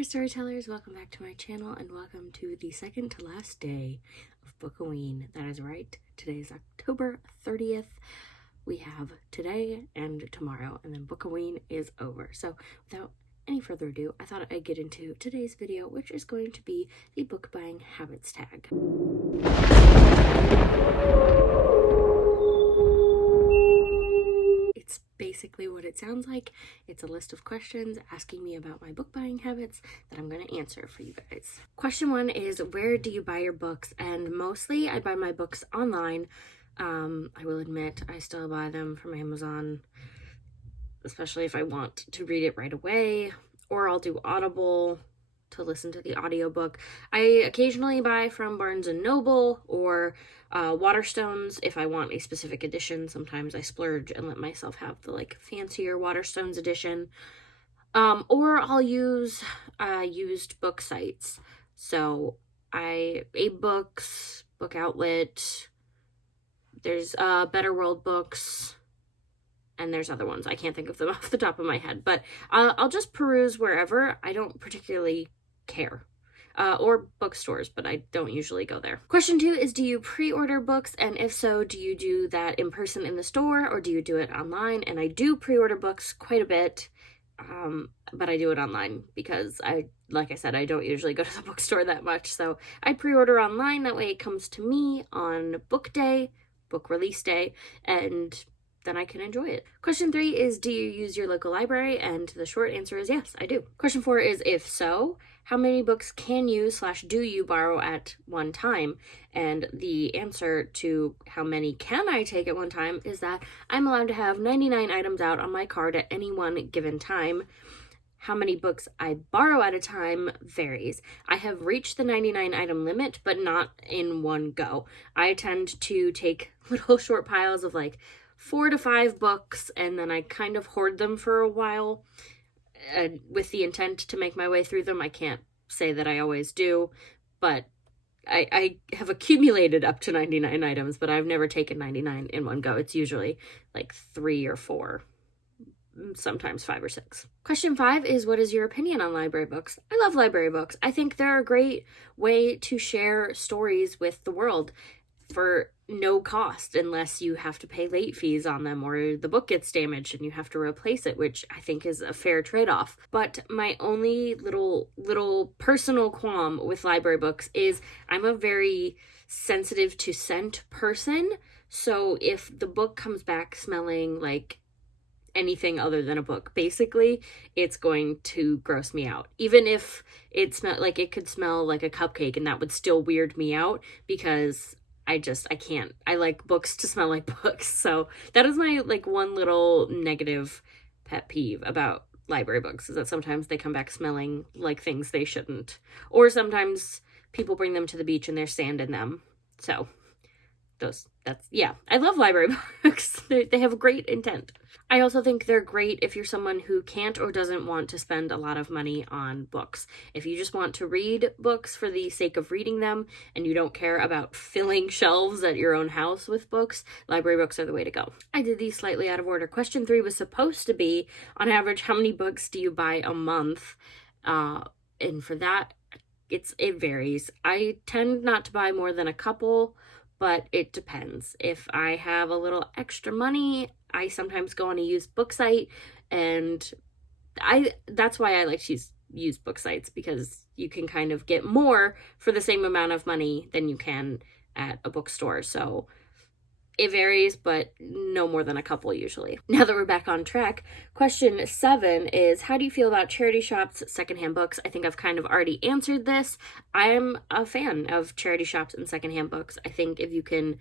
dear storytellers, welcome back to my channel and welcome to the second to last day of Bookoween. That is right, today is October 30th. We have today and tomorrow, and then Bookoween is over. So without any further ado, I thought I'd get into today's video, which is going to be the book buying habits tag. It's basically what it sounds like. It's a list of questions asking me about my book buying habits that I'm going to answer for you guys. Question 1 is, where do you buy your books? And mostly I buy my books online. I will admit I still buy them from Amazon, especially if I want to read it right away, or I'll do Audible to listen to the audiobook. I occasionally buy from Barnes & Noble or Waterstones if I want a specific edition. Sometimes I splurge and let myself have the fancier Waterstones edition. Or I'll use used book sites. So AbeBooks, Book Outlet, there's Better World Books, and there's other ones. I can't think of them off the top of my head, but I'll just peruse wherever. I don't particularly care. Or bookstores, but I don't usually go there. Question 2 is, do you pre-order books? And if so, do you do that in person in the store or do you do it online? And I do pre-order books quite a bit, but I do it online because like I said, I don't usually go to the bookstore that much. So I pre-order online. That way it comes to me on book day, book release day, and then I can enjoy it. Question 3 is, do you use your local library? And the short answer is yes, I do. Question 4 is, if so, how many books can you / do you borrow at one time? And the answer to how many can I take at one time is that I'm allowed to have 99 items out on my card at any one given time. How many books I borrow at a time varies. I have reached the 99 item limit, but not in one go. I tend to take little short piles of 4 to 5 books, and then I kind of hoard them for a while with the intent to make my way through them. I can't say that I always do, but I have accumulated up to 99 items, but I've never taken 99 in one go. It's usually 3 or 4, sometimes 5 or 6. Question 5 is, what is your opinion on library books? I love library books. I think they're a great way to share stories with the world for no cost, unless you have to pay late fees on them or the book gets damaged and you have to replace it, which I think is a fair trade-off. But my only little personal qualm with library books is I'm a very sensitive to scent person. So if the book comes back smelling like anything other than a book, basically, it's going to gross me out. Even if it could smell like a cupcake, and that would still weird me out because I can't. I like books to smell like books. So that is my one little negative pet peeve about library books, is that sometimes they come back smelling like things they shouldn't. Or sometimes people bring them to the beach and there's sand in them. So I love library books. They have great intent. I also think they're great if you're someone who can't or doesn't want to spend a lot of money on books. If you just want to read books for the sake of reading them and you don't care about filling shelves at your own house with books, library books are the way to go. I did these slightly out of order. Question 3 was supposed to be, on average, how many books do you buy a month? And for that, it varies. I tend not to buy more than a couple, but it depends. If I have a little extra money, I sometimes go on a used book site, and that's why I like to use used book sites, because you can kind of get more for the same amount of money than you can at a bookstore. So it varies, but no more than a couple usually. Now that we're back on track, question 7 is, how do you feel about charity shops, secondhand books? I think I've kind of already answered this. I'm a fan of charity shops and secondhand books. I think if you can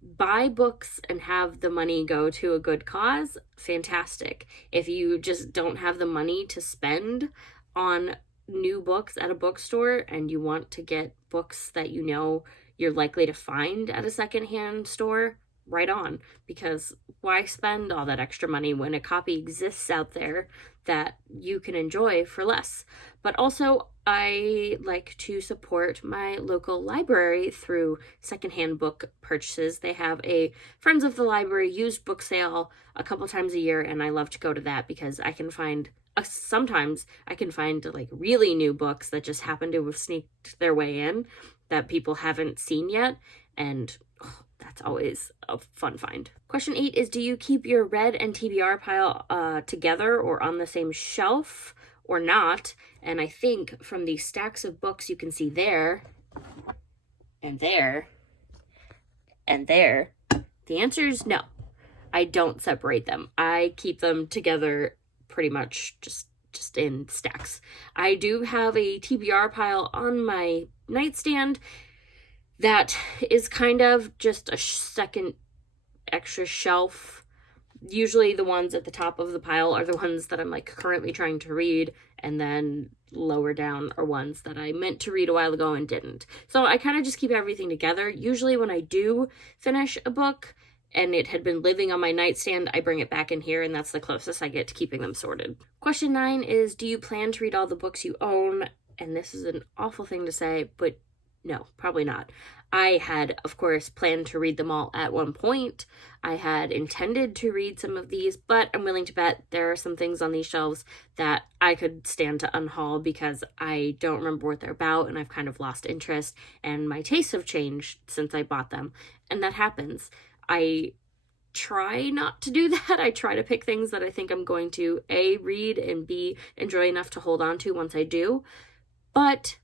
buy books and have the money go to a good cause, fantastic. If you just don't have the money to spend on new books at a bookstore and you want to get books that you know you're likely to find at a secondhand store, right on, because why spend all that extra money when a copy exists out there that you can enjoy for less? But also, I like to support my local library through secondhand book purchases. They have a Friends of the Library used book sale a couple times a year, and I love to go to that because I can find sometimes I can find like really new books that just happen to have sneaked their way in that people haven't seen yet, and that's always a fun find. Question 8 is, do you keep your read and TBR pile together or on the same shelf or not? And I think from the stacks of books you can see there and there and there, the answer is no. I don't separate them. I keep them together pretty much just in stacks. I do have a TBR pile on my nightstand that is kind of just a second extra shelf. Usually the ones at the top of the pile are the ones that I'm like currently trying to read, and then lower down are ones that I meant to read a while ago and didn't. So I kind of just keep everything together. Usually when I do finish a book and it had been living on my nightstand, I bring it back in here, and that's the closest I get to keeping them sorted. Question 9 is, do you plan to read all the books you own? And this is an awful thing to say, but no, probably not. I had, of course, planned to read them all at one point. I had intended to read some of these, but I'm willing to bet there are some things on these shelves that I could stand to unhaul because I don't remember what they're about, and I've kind of lost interest, and my tastes have changed since I bought them, and that happens. I try not to do that. I try to pick things that I think I'm going to A, read, and B, enjoy enough to hold on to once I do. But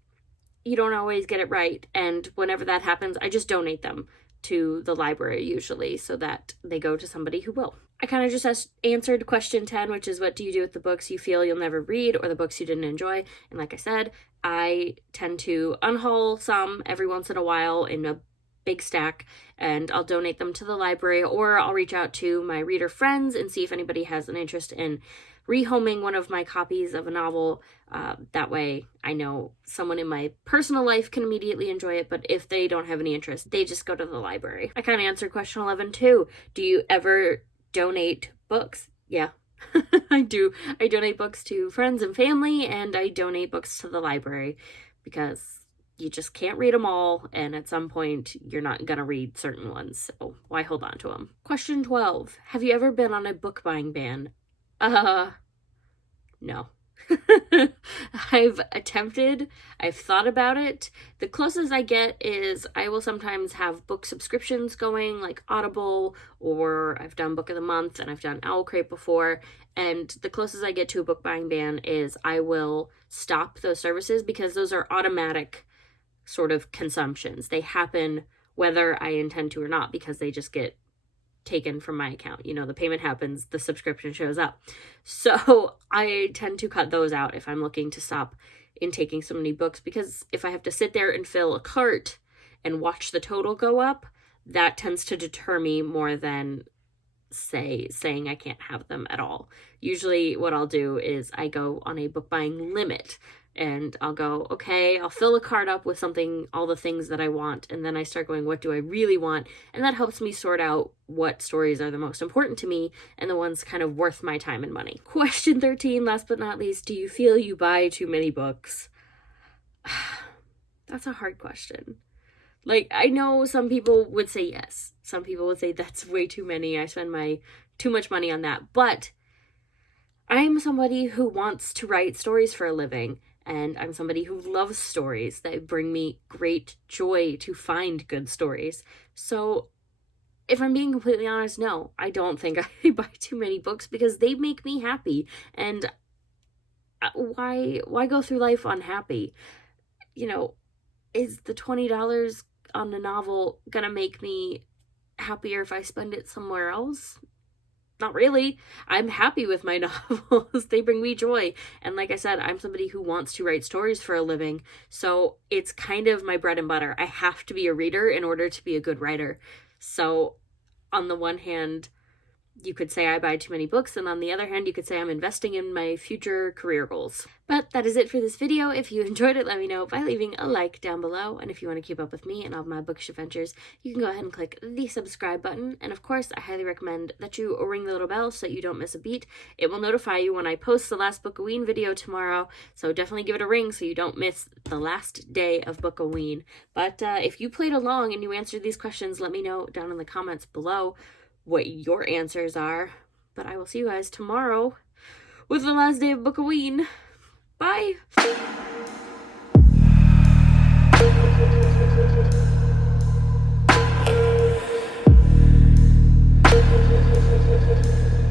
you don't always get it right. And whenever that happens, I just donate them to the library usually so that they go to somebody who will. I kind of just answered question 10, which is, what do you do with the books you feel you'll never read or the books you didn't enjoy? And like I said, I tend to unhaul some every once in a while in a big stack, and I'll donate them to the library, or I'll reach out to my reader friends and see if anybody has an interest in rehoming one of my copies of a novel. That way I know someone in my personal life can immediately enjoy it, but if they don't have any interest, they just go to the library. I kind of answered question 11 too. Do you ever donate books? Yeah, I do. I donate books to friends and family, and I donate books to the library because you just can't read them all, and at some point you're not gonna read certain ones, so why hold on to them? Question 12. Have you ever been on a book buying ban? No. I've attempted, I've thought about it. The closest I get is I will sometimes have book subscriptions going, like Audible, or I've done Book of the Month, and I've done Owl Crate before, and the closest I get to a book buying ban is I will stop those services because those are automatic sort of consumptions. They happen whether I intend to or not because they just get taken from my account. You know, the payment happens, the subscription shows up. So I tend to cut those out if I'm looking to stop intaking so many books, because if I have to sit there and fill a cart and watch the total go up, that tends to deter me more than saying I can't have them at all. Usually what I'll do is I go on a book buying limit, and I'll go, okay, I'll fill a cart up with something, all the things that I want, and then I start going, what do I really want? And that helps me sort out what stories are the most important to me and the ones kind of worth my time and money. Question 13, last but not least, do you feel you buy too many books? That's a hard question. Like, I know some people would say yes. Some people would say that's way too many. I spend too much money on that. But I'm somebody who wants to write stories for a living. And I'm somebody who loves stories that bring me great joy to find good stories. So if I'm being completely honest, no, I don't think I buy too many books because they make me happy. And why go through life unhappy? You know, is the $20 on a novel gonna make me happier if I spend it somewhere else? Not really. I'm happy with my novels. They bring me joy. And like I said, I'm somebody who wants to write stories for a living. So it's kind of my bread and butter. I have to be a reader in order to be a good writer. So on the one hand, you could say I buy too many books, and on the other hand, you could say I'm investing in my future career goals. But that is it for this video. If you enjoyed it, let me know by leaving a like down below. And if you want to keep up with me and all of my bookish adventures, you can go ahead and click the subscribe button. And of course, I highly recommend that you ring the little bell so that you don't miss a beat. It will notify you when I post the last Bookoween video tomorrow, so definitely give it a ring so you don't miss the last day of Bookoween. But if you played along and you answered these questions, let me know down in the comments below what your answers are. But I will see you guys tomorrow with the last day of Bookoween. Bye!